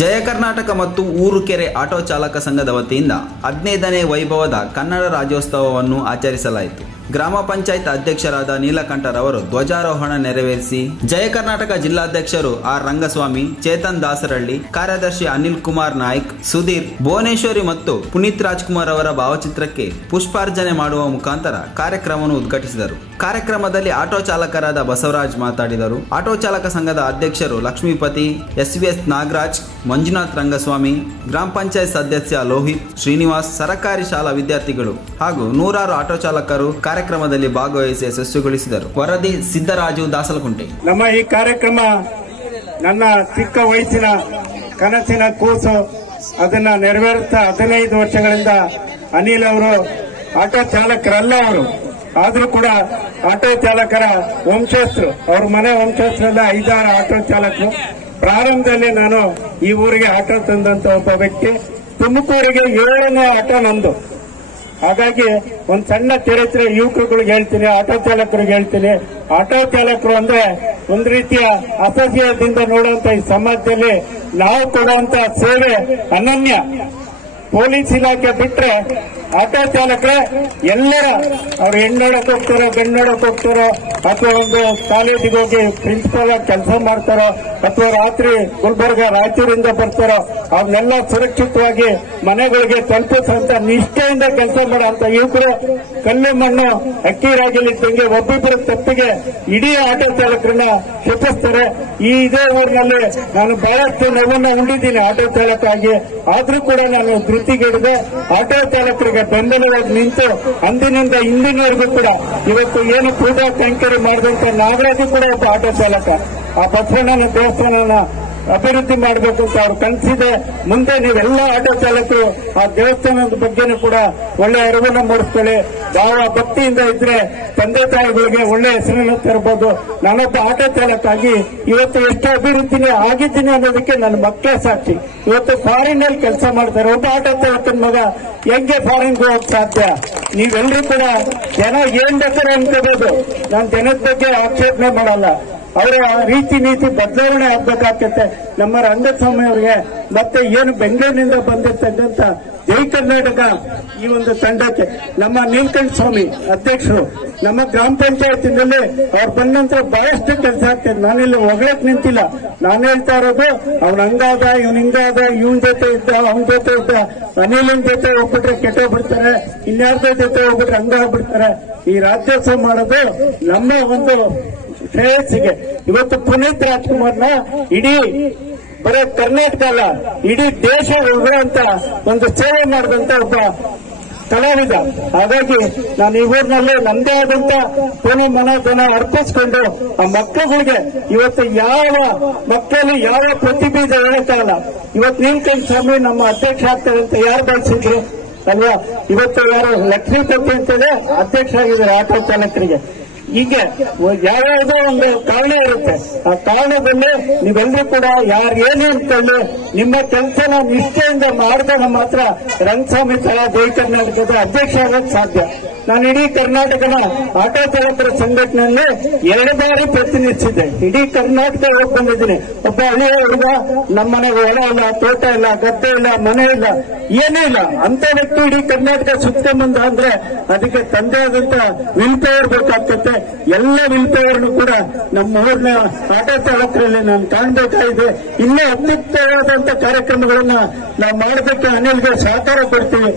ಜಯ ಕರ್ನಾಟಕ ಮತ್ತು ಊರುಕೆರೆ ಆಟೋ ಚಾಲಕ ಸಂಘದ ವತಿಯಿಂದ 15ನೇ ವೈಭವದ ಕನ್ನಡ ರಾಜ್ಯೋತ್ಸವವನ್ನು ಆಚರಿಸಲಾಯಿತು. ಗ್ರಾಮ ಪಂಚಾಯತ್ ಅಧ್ಯಕ್ಷರಾದ ನೀಲಕಂಠರವರು ಧ್ವಜಾರೋಹಣ ನೆರವೇರಿಸಿ ಜಯ ಕರ್ನಾಟಕ ಜಿಲ್ಲಾಧ್ಯಕ್ಷರು ಆರ್ ರಂಗಸ್ವಾಮಿ, ಚೇತನ್ ದಾಸರಳ್ಳಿ, ಕಾರ್ಯದರ್ಶಿ ಅನಿಲ್ ಕುಮಾರ್ ನಾಯ್ಕ್, ಸುಧೀರ್, ಭುವನೇಶ್ವರಿ ಮತ್ತು ಪುನೀತ್ ರಾಜ್ಕುಮಾರ್ ಅವರ ಭಾವಚಿತ್ರಕ್ಕೆ ಪುಷ್ಪಾರ್ಚನೆ ಮಾಡುವ ಮುಖಾಂತರ ಕಾರ್ಯಕ್ರಮವನ್ನು ಉದ್ಘಾಟಿಸಿದರು. ಕಾರ್ಯಕ್ರಮದಲ್ಲಿ ಆಟೋ ಚಾಲಕರಾದ ಬಸವರಾಜ್ ಮಾತನಾಡಿದರು. ಆಟೋ ಚಾಲಕ ಸಂಘದ ಅಧ್ಯಕ್ಷರು ಲಕ್ಷ್ಮೀಪತಿ, ಎಸ್ ನಾಗರಾಜ್, ಮಂಜುನಾಥ್ ರಂಗಸ್ವಾಮಿ, ಗ್ರಾಮ ಪಂಚಾಯತ್ ಸದಸ್ಯ ಲೋಹಿತ್, ಶ್ರೀನಿವಾಸ್, ಸರ್ಕಾರಿ ಶಾಲಾ ವಿದ್ಯಾರ್ಥಿಗಳು ಹಾಗೂ ನೂರಾರು ಆಟೋ ಚಾಲಕರು ಕಾರ್ಯಕ್ರಮದಲ್ಲಿ ಭಾಗವಹಿಸಿ ಯಶಸ್ವಿಗೊಳಿಸಿದರು. ವರದಿ ಸಿದ್ದರಾಜು, ದಾಸಲಕುಂಟೆ. ನಮ್ಮ ಈ ಕಾರ್ಯಕ್ರಮ ನನ್ನ ಚಿಕ್ಕ ವಯಸ್ಸಿನ ಕನಸಿನ ಕೂಸು, ಅದನ್ನ ನೆರವೇರಿಸ್ತಾ 15 ವರ್ಷಗಳಿಂದ ಅನಿಲ್ ಅವರು ಆಟೋ ಚಾಲಕರಲ್ಲ ಅವರು, ಆದ್ರೂ ಕೂಡ ಆಟೋ ಚಾಲಕರ ವಂಶಸ್ಥರು, ಅವ್ರ ಮನೆ ವಂಶಸ್ಥರೆಲ್ಲ 5-6 ಆಟೋ ಚಾಲಕರು. ಪ್ರಾರಂಭದಲ್ಲಿ ನಾನು ಈ ಊರಿಗೆ ಆಟೋ ತಂದಂತ ಒಬ್ಬ ವ್ಯಕ್ತಿ. ತುಮಕೂರಿಗೆ 7ನೇ ಆಟೋ ನಂದು. ಹಾಗಾಗಿ ಒಂದ್ ಸಣ್ಣ ಚರಿತ್ರೆ ಯುವಕರುಗಳಿಗೆ ಹೇಳ್ತೀನಿ, ಆಟೋ ಚಾಲಕರಿಗೆ ಹೇಳ್ತೀನಿ. ಆಟೋ ಚಾಲಕರು ಅಂದ್ರೆ ಒಂದು ರೀತಿಯ ಅಸಹ್ಯದಿಂದ ನೋಡುವಂತ ಈ ಸಮಾಜದಲ್ಲಿ ನಾವು ಕೊಡುವಂತ ಸೇವೆ ಅನನ್ಯ. ಪೊಲೀಸ್ ಇಲಾಖೆ ಬಿಟ್ರೆ ಆಟೋ ಚಾಲಕರೇ ಎಲ್ಲರ ಅವ್ರು ಹೆಣ್ಣು ನೋಡಕ್ ಹೋಗ್ತಾರೋ, ಗಂಡು ನೋಡಕ್ ಹೋಗ್ತಾರೋ, ಅಥವಾ ಒಂದು ಕಾಲೇಜಿಗೆ ಹೋಗಿ ಪ್ರಿನ್ಸಿಪಾಲ್ ಆಗಿ ಕೆಲಸ ಮಾಡ್ತಾರೋ, ಅಥವಾ ರಾತ್ರಿ ಗುಲ್ಬರ್ಗ ರಾಯಚೂರಿಂದ ಬರ್ತಾರೋ, ಅವ್ರನ್ನೆಲ್ಲ ಸುರಕ್ಷಿತವಾಗಿ ಮನೆಗಳಿಗೆ ತಲುಪಿಸುವಂತ ನಿಷ್ಠೆಯಿಂದ ಕೆಲಸ ಮಾಡುವಂತ ಯುವಕರು ಕಲ್ಲು ಮಣ್ಣು ಅಕ್ಕಿ ರಾಗಿಲಿದ್ದಂಗೆ ಒಬ್ಬೊಬ್ಬರ ತಪ್ಪಿಗೆ ಇಡೀ ಆಟೋ ಚಾಲಕರನ್ನ ಶಪಿಸ್ತಾರೆ. ಈ ಇದೇ ಊರಿನಲ್ಲಿ ನಾನು ಬಹಳಷ್ಟು ನೋವನ್ನ ಉಂಡಿದ್ದೀನಿ ಆಟೋ ಚಾಲಕ ಆಗಿ. ಆದ್ರೂ ಕೂಡ ನಾನು ಧೃತಿಗೆಡದೆ ಆಟೋ ಚಾಲಕರಿಗೆ ಬೆಂಬಲವಾಗಿ ನಿಂತು ಅಂದಿನಿಂದ ಇಂದಿನವರೆಗೂ ಕೂಡ ಇವತ್ತು ಏನು ಪೂಜಾ ಕೈಂಕರ್ಯ ಮಾಡಿದಂತ ನಾಗರಾಜು ಕೂಡ ಒಬ್ಬ ಆಟೋ ಚಾಲಕ. ಆ ಬಸವಣ್ಣನ ದೇವಸ್ಥಾನನ ಅಭಿವೃದ್ಧಿ ಮಾಡಬೇಕು ಅಂತ ಅವ್ರು ಕನಸಿದೆ. ಮುಂದೆ ನೀವೆಲ್ಲ ಆಟೋ ಚಾಲಕರು ಆ ದೇವಸ್ಥಾನದ ಬಗ್ಗೆನೂ ಕೂಡ ಒಳ್ಳೆ ಅರಿವನ್ನು ಮೂಡಿಸ್ಕೊಳ್ಳಿ. ಭಾವ ಭಕ್ತಿಯಿಂದ ಇದ್ರೆ ತಂದೆ ತಾಯಿಗಳಿಗೆ ಒಳ್ಳೆ ಹೆಸರನ್ನು ತರಬಹುದು. ನಾನೊಬ್ಬ ಆಟೋ ಚಾಲಕ ಆಗಿ ಇವತ್ತು ಎಷ್ಟು ಅಭಿವೃದ್ಧಿನೇ ಆಗಿದ್ದೀನಿ ಅನ್ನೋದಕ್ಕೆ ನನ್ನ ಮಕ್ಕಳೇ ಸಾಕ್ಷಿ. ಇವತ್ತು ಫಾರಿನ್ ಅಲ್ಲಿ ಕೆಲಸ ಮಾಡ್ತಾರೆ. ಒಬ್ಬ ಆಟೋ ಚಾಲಕನ ಮಗ ಹೆಂಗೆ ಫಾರಿನ್ಗೆ ಹೋಗಕ್ ಸಾಧ್ಯ? ನೀವೆಲ್ಲರೂ ಕೂಡ ಜನ ಏನ್ ಬೇಕಾದ್ರೆ ಅನ್ಕೋಬಹುದು. ನಾನು ಜನದ ಬಗ್ಗೆ ಆಕ್ಷೇಪಣೆ ಮಾಡಲ್ಲ. ಅವರ ರೀತಿ ನೀತಿ ಬದಲಾವಣೆ ಆಗ್ಬೇಕಾಗ್ತದೆ. ನಮ್ಮ ರಂಗಸ್ವಾಮಿ ಅವರಿಗೆ ಮತ್ತೆ ಏನು ಬೆಂಗಳೂರಿನಿಂದ ಬಂದಿರ್ತಕ್ಕಂಥ ಜೈ ಕರ್ನಾಟಕ ಈ ಒಂದು ತಂಡಕ್ಕೆ ನಮ್ಮ ನೀಲಕಂಠ ಸ್ವಾಮಿ ಅಧ್ಯಕ್ಷರು, ನಮ್ಮ ಗ್ರಾಮ ಪಂಚಾಯತಿನಲ್ಲಿ ಅವ್ರು ಬಂದ ನಂತರ ಬಹಳಷ್ಟು ಕೆಲಸ ಆಗ್ತದೆ. ನಾನಿಲ್ಲಿ ಹೊಗಳಕ್ ನಿಂತಿಲ್ಲ. ನಾನು ಹೇಳ್ತಾ ಇರೋದು ಅವ್ನ ಹಂಗಾದ, ಇವನ್ ಹಿಂಗಾದ, ಇವನ್ ಜೊತೆ ಇದ್ದ, ಅವನ ಜೊತೆ ಇದ್ದ, ಅನಿಲಿನ ಜೊತೆ ಹೋಗ್ಬಿಟ್ರೆ ಕೆಟ್ಟೋಗ್ಬಿಡ್ತಾರೆ, ಇನ್ಯಾರ್ದ ಜೊತೆ ಹೋಗ್ಬಿಟ್ರೆ ಹಂಗಾಗ್ಬಿಡ್ತಾರೆ. ಈ ರಾಜ್ಯೋತ್ಸವ ಮಾಡೋದು ನಮ್ಮ ಒಂದು ಶ್ರೇಯಸ್ಸಿಗೆ. ಇವತ್ತು ಪುನೀತ್ ರಾಜ್ಕುಮಾರ್ನ ಇಡೀ ಬರೀ ಕರ್ನಾಟಕ ಅಲ್ಲ, ಇಡೀ ದೇಶ ಉಳಿಯುವಂತ ಒಂದು ಸೇವೆ ಮಾಡಿದಂತ ಒಬ್ಬ ಕಲಾವಿದ. ಹಾಗಾಗಿ ನಾನು ಈ ಊರಿನಲ್ಲಿ ನಮ್ಮದೇ ಆದಂತ ಮನೋಧನ ಅರ್ಪಿಸಿಕೊಂಡು ಆ ಮಕ್ಕಳುಗಳಿಗೆ ಇವತ್ತು ಯಾವ ಮಕ್ಕಳಲ್ಲಿ ಯಾವ ಪ್ರತಿಭೆ ಇದೆ ಹೇಳಕ್ಕಾಗಲ್ಲ. ಇವತ್ತು ನೀಲಕಂಠ ಸ್ವಾಮಿ ನಮ್ಮ ಅಧ್ಯಕ್ಷ ಆಗ್ತಾರೆ ಅಂತ ಯಾರು ಬಯಸಿದ್ರು ಅಲ್ವಾ? ಇವತ್ತು ಯಾರು ಲಕ್ಷ್ಮೀಪತಿ ಅಂತೇಳಿ ಅಧ್ಯಕ್ಷ ಆಗಿದ್ದಾರೆ ಆಟೋ ಚಾಲಕರಿಗೆ. ಹೀಗೆ ಯಾವ್ಯಾವುದೋ ಒಂದು ಕಾರಣ ಇರುತ್ತೆ. ಆ ಕಾರಣದಲ್ಲಿ ನೀವೆಲ್ಲರೂ ಕೂಡ ಯಾರು ಏನೇ ಅಂದ್ಕೊಂಡು ನಿಮ್ಮ ಕೆಲಸನ ನಿಷ್ಠೆಯಿಂದ ಮಾಡಿದಾಗ ಮಾತ್ರ ರಂಗಸ್ವಾಮಿ ತರ ಜೈ ಕರ್ನಾಟಕದ ಅಧ್ಯಕ್ಷ ಆಗಕ್ಕೆ ಸಾಧ್ಯ. ನಾನು ಇಡೀ ಕರ್ನಾಟಕದ ಆಟೋ ಚಾಲಕರ ಸಂಘಟನೆಯಲ್ಲಿ 2 ಬಾರಿ ಪ್ರತಿನಿಧಿಸಿದ್ದೆ. ಇಡೀ ಕರ್ನಾಟಕ ಹೋಗಿ ಬಂದಿದ್ದೀನಿ. ಒಬ್ಬ ಹಳ್ಳಿಯ ಹುಡುಗ, ನಮ್ಮ ಮನೆಗೆ ಹೊಲ ಇಲ್ಲ, ತೋಟ ಇಲ್ಲ, ಗದ್ದೆ ಇಲ್ಲ, ಮನೆ ಇಲ್ಲ, ಏನೂ ಇಲ್ಲ ಅಂತ ವ್ಯಕ್ತಿ ಇಡೀ ಕರ್ನಾಟಕ ಸುತ್ತಮುಂದ ಅಂದ್ರೆ ಅದಕ್ಕೆ ತಂದೆ ಆದಂತ ವಿಲ್ ಪವರ್ ಬೇಕಾಗ್ತದೆ. ಎಲ್ಲ ವಿಲ್ ಪವರ್ನು ಕೂಡ ನಮ್ಮ ಊರಿನ ಆಟೋ ಚಾಲಕರಲ್ಲಿ ನಾನು ಕಾಣಬೇಕಾಗಿದೆ. ಇನ್ನೂ ಅತ್ಯುತ್ತಮವಾದಂತ ಕಾರ್ಯಕ್ರಮಗಳನ್ನ ನಾವು ಮಾಡೋದಕ್ಕೆ ಅನಿಲ್ಗೆ ಸಹಕಾರ ಕೊಡ್ತೀವಿ.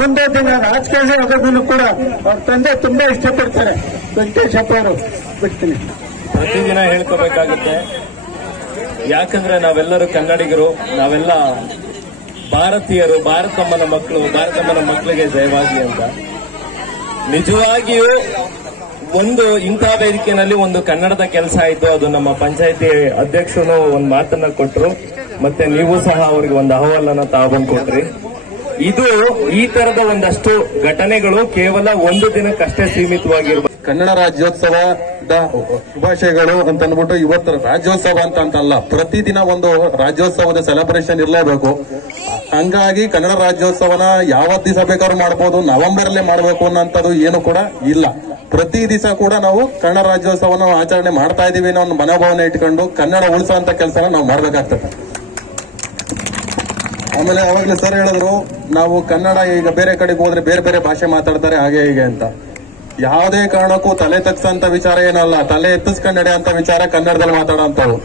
ಮುಂದೆ ದಿನ ರಾಜಕೀಯ ಆಗೋದನ್ನು ಕೂಡ ಅವ್ರ ತಂದೆ ತುಂಬಾ ಇಷ್ಟಪಡ್ತಾರೆ. ವೆಂಕಟೇಶಪ್ಪ ಅವರು ಬಿಡ್ತೀನಿ. ಪ್ರತಿದಿನ ಹೇಳ್ಕೋಬೇಕಾಗುತ್ತೆ. ಯಾಕಂದ್ರೆ ನಾವೆಲ್ಲರೂ ಕನ್ನಡಿಗರು, ನಾವೆಲ್ಲ ಭಾರತೀಯರು. ಭಾರತಮ್ಮನ ಮಕ್ಕಳು, ಭಾರತಮ್ಮನ ಮಕ್ಕಳಿಗೆ ಜಯವಾಗಲಿ ಅಂತ. ನಿಜವಾಗಿಯೂ ಒಂದು ಇಂಥ ವೇದಿಕೆಯಲ್ಲಿ ಒಂದು ಕನ್ನಡದ ಕೆಲಸ ಆಯಿತು. ಅದು ನಮ್ಮ ಪಂಚಾಯತಿ ಅಧ್ಯಕ್ಷರು ಒಂದು ಮಾತನ್ನ ಕೊಟ್ಟರು, ಮತ್ತೆ ನೀವು ಸಹ ಅವರಿಗೆ ಒಂದು ಅಹವಾಲನ್ನ ತಾವಂದು ಕೊಟ್ರಿ. ಇದು ಈ ತರದ ಒಂದಷ್ಟು ಘಟನೆಗಳು ಕೇವಲ ಒಂದು ದಿನಕ್ಕಷ್ಟೇ ಸೀಮಿತವಾಗಿರುವ ಕನ್ನಡ ರಾಜ್ಯೋತ್ಸವದ ಶುಭಾಶಯಗಳು ಅಂತ ಅಂದ್ಬಿಟ್ಟು ಇವತ್ತು ರಾಜ್ಯೋತ್ಸವ ಅಂತಲ್ಲ, ಪ್ರತಿದಿನ ಒಂದು ರಾಜ್ಯೋತ್ಸವದ ಸೆಲೆಬ್ರೇಷನ್ ಇರಲೇಬೇಕು. ಹಂಗಾಗಿ ಕನ್ನಡ ರಾಜ್ಯೋತ್ಸವನ ಯಾವತ್ ದಿವಸ ಬೇಕಾದ್ರೂ ಮಾಡ್ಬೋದು, ನವೆಂಬರ್ಲೇ ಮಾಡಬೇಕು ಅನ್ನೋಂಥದ್ದು ಏನು ಕೂಡ ಇಲ್ಲ. ಪ್ರತಿ ದಿವಸ ಕೂಡ ನಾವು ಕನ್ನಡ ರಾಜ್ಯೋತ್ಸವನ ಆಚರಣೆ ಮಾಡ್ತಾ ಇದೀವಿ ಅನ್ನೋ ಒಂದು ಮನೋಭಾವನೆ ಇಟ್ಕೊಂಡು ಕನ್ನಡ ಉಳಿಸುವಂತ ಕೆಲಸನ ನಾವು ಮಾಡ್ಬೇಕಾಗ್ತದೆ. ಆಮೇಲೆ ಅವಾಗಲೇ ಸರ್ ಹೇಳಿದ್ರು ನಾವು ಕನ್ನಡ ಈಗ ಬೇರೆ ಕಡೆಗೆ ಹೋದ್ರೆ ಬೇರೆ ಬೇರೆ ಭಾಷೆ ಮಾತಾಡ್ತಾರೆ ಹಾಗೆ ಹೀಗೆ ಅಂತ. ಯಾವುದೇ ಕಾರಣಕ್ಕೂ ತಲೆ ತಗ್ಸಂತ ವಿಚಾರ ಏನಲ್ಲ, ತಲೆ ಎತ್ತಿಸ್ಕೊಂಡ್ ನಡೆಯಂತ ವಿಚಾರ ಕನ್ನಡದಲ್ಲಿ ಮಾತಾಡೋಂಥವು.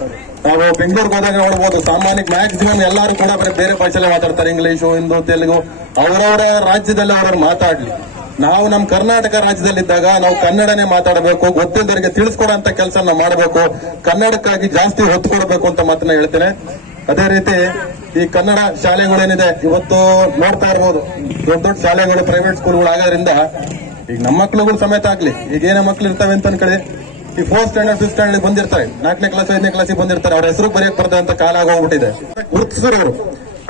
ನಾವು ಬೆಂಗಳೂರಿಗೆ ಹೋದಾಗ ನೋಡ್ಬೋದು, ಸಾಮಾನ್ಯ ಮ್ಯಾಕ್ಸಿಮಮ್ ಎಲ್ಲರೂ ಕೂಡ ಬೇರೆ ಭಾಷೆಲ್ಲೇ ಮಾತಾಡ್ತಾರೆ, ಇಂಗ್ಲಿಷು, ಹಿಂದಿ, ತೆಲುಗು, ಅವರವರ ರಾಜ್ಯದಲ್ಲಿ ಅವರವ್ರು ಮಾತಾಡ್ಲಿ. ನಾವು ನಮ್ಮ ಕರ್ನಾಟಕ ರಾಜ್ಯದಲ್ಲಿದ್ದಾಗ ನಾವು ಕನ್ನಡನೇ ಮಾತಾಡಬೇಕು, ಗೊತ್ತಿದ್ದವರಿಗೆ ತಿಳಿಸ್ಕೊಡಂತ ಕೆಲಸ ನಾವು ಮಾಡಬೇಕು, ಕನ್ನಡಕ್ಕಾಗಿ ಜಾಸ್ತಿ ಒತ್ತು ಕೊಡಬೇಕು ಅಂತ ಮಾತನ್ನ ಹೇಳ್ತೇನೆ. ಅದೇ ರೀತಿ ಈ ಕನ್ನಡ ಶಾಲೆಗಳೇನಿದೆ ಇವತ್ತು ನೋಡ್ತಾ ಇರ್ಬೋದು, ದೊಡ್ಡ ದೊಡ್ಡ ಶಾಲೆಗಳು, ಪ್ರೈವೇಟ್ ಸ್ಕೂಲ್ಗಳು ಆಗೋದ್ರಿಂದ ಈಗ ನಮ್ಮ ಮಕ್ಳುಗಳು ಸಮೇತ ಆಗ್ಲಿ, ಈಗ ಏನೇ ಮಕ್ಳು ಇರ್ತವೆ ಅಂತ ಅನ್ಕೊಳ್ಳಿ, ಈ 4th ಸ್ಟ್ಯಾಂಡರ್ಡ್ 5th ಸ್ಟ್ಯಾಂಡರ್ಡ್ ಬಂದಿರ್ತಾರೆ, 4ನೇ ಕ್ಲಾಸ್ 5ನೇ ಕ್ಲಾಸಿಗೆ ಬಂದಿರ್ತಾರೆ, ಅವ್ರ ಹೆಸರು ಬರೆಯಕ್ ಬರ್ತದಂತ ಕಾಲ ಆಗೋಗ್ಬಿಟ್ಟಿದೆ. ಗುರುತಿಸಿದ್ರು,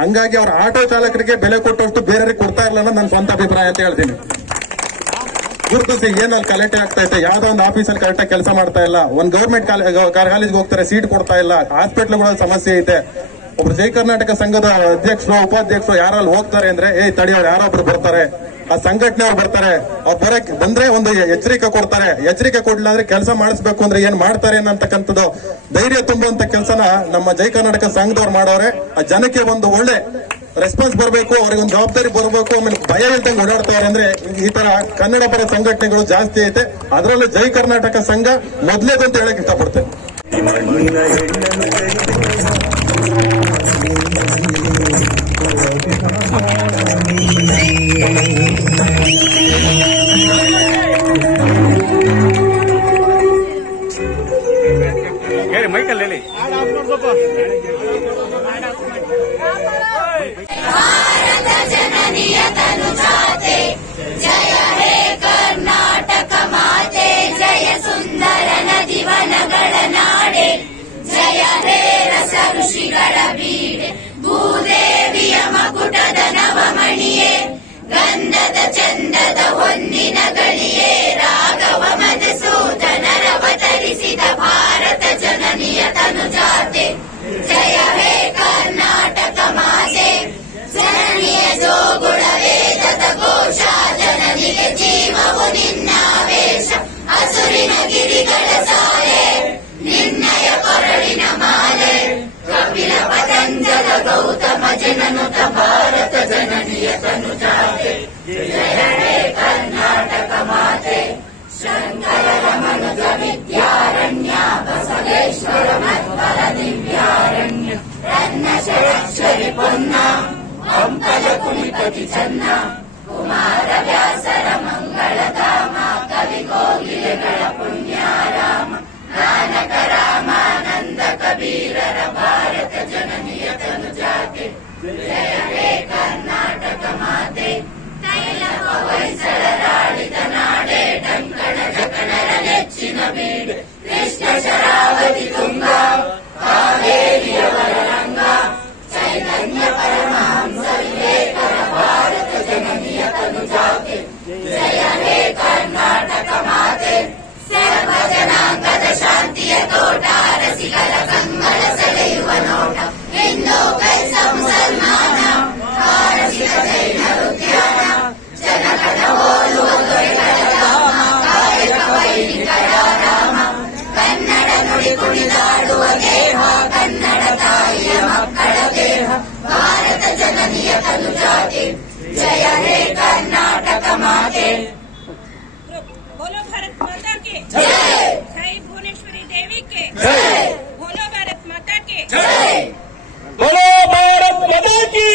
ಹಂಗಾಗಿ ಅವ್ರ ಆಟೋ ಚಾಲಕರಿಗೆ ಬೆಲೆ ಕೊಟ್ಟಷ್ಟು ಬೇರೆಯವ್ರಿಗೆ ಕೊಡ್ತಾ ಇರಲ್ಲ ಅನ್ನೋದು ನನ್ನ ಸ್ವಂತ ಅಭಿಪ್ರಾಯ ಅಂತ ಹೇಳ್ತೀನಿ. ಗುರುತಿಸಿ ಏನಲ್ಲಿ ಕಲೆಕ್ಟ್ ಆಗ್ತಾ ಇದೆ, ಯಾವ್ದೋ ಒಂದು ಆಫೀಸಲ್ಲಿ ಕರೆಕ್ಟಾಗಿ ಕೆಲಸ ಮಾಡ್ತಾ ಇಲ್ಲ, ಒಂದು ಗವರ್ಮೆಂಟ್ ಕಾಲೇಜ್ಗೆ ಹೋಗ್ತಾರೆ, ಸೀಟ್ ಕೊಡ್ತಾ ಇಲ್ಲ, ಹಾಸ್ಪಿಟ್ಲ್ಗಳಲ್ಲಿ ಸಮಸ್ಯೆ ಐತೆ. ಒಬ್ರು ಜೈ ಕರ್ನಾಟಕ ಸಂಘದ ಅಧ್ಯಕ್ಷರು, ಉಪಾಧ್ಯಕ್ಷರು ಯಾರಲ್ಲಿ ಹೋಗ್ತಾರೆ ಅಂದ್ರೆ ತಡಿಯವ್ರು ಯಾರೊಬ್ರು ಬರ್ತಾರೆ, ಆ ಸಂಘಟನೆಯವ್ರು ಬರ್ತಾರೆ, ಅವ್ರು ಬಂದ್ರೆ ಒಂದು ಎಚ್ಚರಿಕೆ ಕೊಡ್ತಾರೆ, ಎಚ್ಚರಿಕೆ ಕೊಡ್ಲಿಲ್ಲ ಅಂದ್ರೆ ಕೆಲಸ ಮಾಡಿಸ್ಬೇಕು ಅಂದ್ರೆ ಏನ್ ಮಾಡ್ತಾರೆ ಅನ್ನತಕ್ಕಂಥದ್ದು ಧೈರ್ಯ ತುಂಬುವಂತ ಕೆಲಸನ ನಮ್ಮ ಜೈ ಕರ್ನಾಟಕ ಸಂಘದವ್ರು ಮಾಡೋರೆ. ಆ ಜನಕ್ಕೆ ಒಂದು ಒಳ್ಳೆ ರೆಸ್ಪಾನ್ಸ್ ಬರಬೇಕು, ಅವ್ರಿಗೆ ಒಂದು ಜವಾಬ್ದಾರಿ ಬರಬೇಕು, ಆಮೇಲೆ ಭಯ ಇಲ್ದಂಗೆ ಓಡಾಡ್ತಾರೆ ಅಂದ್ರೆ ಈ ತರ ಕನ್ನಡ ಪರ ಸಂಘಟನೆಗಳು ಜಾಸ್ತಿ ಐತೆ. ಅದರಲ್ಲೂ ಜೈ ಕರ್ನಾಟಕ ಸಂಘ ಮೊದಲೇದಂತ ಹೇಳಕ್ ಇಷ್ಟಪಡ್ತೇನೆ. ಮೈಕಲ್ ಹೇಳಿ. ಭಾರತ ಜನನಿಯ ತನುಜಾತೆ ಜಯ ಹೇ ಕರ್ನಾಟಕ ಮಾತೆ, ಜಯ ಸುಂದರ ನದಿವನಗಳ ನಾಡೆ, ಜಯ ಹೇ ರಸ ಋಷಿಗಳ ಬೀಡೆ, ಭೂದೇವಿಯ ಮಕುಟದ ನವಮಣಿಯೇ, ಗಂಧದ ಚಂದದ ಹೊನ್ನಿನ ಗಳಿಯೇ, ರಾಘವ ಮಧುಸೂದನರವತರಿಸಿದ ಭಾರತ ಜನನಿಯ ತನುಜಾತೆ, ಜಯ ಹೇ ಕರ್ನಾಟಕ ಮಾತೆ, ಜನನಿಯ ಜೋಗುಳ ವೇದದ ಘೋಷ, ಜನನಿಗೆ ಜೀವವು ನಿನ್ನಾವೇಶ, ಹಸುರಿನ ಗಿರಿಗಳ ಸಾಲೆ, ನಿನ್ನಯ ಕೊರಳಿನ ಮಾಲೆ, ಕಪಿಲ ಪತಂಜಲ ಗೌತಮ ಜನನುತ ಭಾರತ ಜನನಿಯ ತನುಜಾತೆ, ಜಯ ಹೇ ಕರ್ನಾಟಕ ಮಾತೆ, ಶಂಕರ ರಮನುಜ ವಿದ್ಯಾರಣ್ಯ, ಬಸವೇಶ್ವರ ಮಧ್ವರ ದಿವ್ಯಾರಣ್ಯ, ರನ್ನ ಷಡಕ್ಷರಿ ಪೊನ್ನ, ಪಂಪಜ ಕುಣಿಪತಿ ಚನ್ನ, ಕುಮಾರ ವ್ಯಾಸರ ಮಂಗಳಧಾಮ, ಕವಿ ಕೋಗಿಲೆಗಳ ಪುಣ್ಯಾರಾಮ, ನಾನಕ ರಾಮಾನಂದ ಕಬೀರರ ಭಾರತ ಜನನಿಯ ತನುಜಾತೆ, ಜಯ ಹೇ ಕರ್ನಾಟಕ ಮಾತೆ, ತೈಲವ ಹೊಯ್ಸಳರಾಳಿದ ನಾಡೆ, ಡಂಕಣ ಜಕಣರ ನೆಚ್ಚಿನ ಬೀಡೆ, ಕೃಷ್ಣ ಶರಾವತಿ ತುಂಗ, ಕಾವೇರಿಯವರ ರಂಗ, ಚೈತನ್ಯ ಪರಮಹಂಸ ವಿವೇಕರ ಭಾರತ ಜನನಿಯ ತನುಜಾತೆ, ಜಯ ಹೇ ಕರ್ನಾಟಕ ಮಾತೆ, ಸರ್ವ ಜನಾಂಗದ ಶಾಂತಿಯ ತೋಟ, ರಸಿಕರ ಕಂಗಳ ಸೆಳೆಯುವ ನೋಟ, ಹಿಂದೂ ಕ್ರೈಸ್ತ ಮುಸಲ್ಮಾನ, ಪಾರಸಿಕ ಜೈನರ ಉದ್ಯಾನ, ಜನಕದ ಹೋಲುವ ದೊರೆಗಳ ಧಾಮ, ಕಾಯಕ ವೈದಿಕರ ರಾಮ, ಕನ್ನಡ ನುಡಿ ಕುಣಿದಾಡುವ ಗೇಹ, ಕನ್ನಡ ತಾಯಿಯ ಮಕ್ಕಳ ದೇಹ, ಭಾರತ ಜನನಿಯ ತನುಜಾತೆ, ಜಯ ಹೇ ಕರ್ನಾಟಕ ಮಾತೆ. बोलो भारत माता के जय, जय भुवनेश्वरी देवी के जय, बोलो भारत माता के जय, बोलो भारत माता की।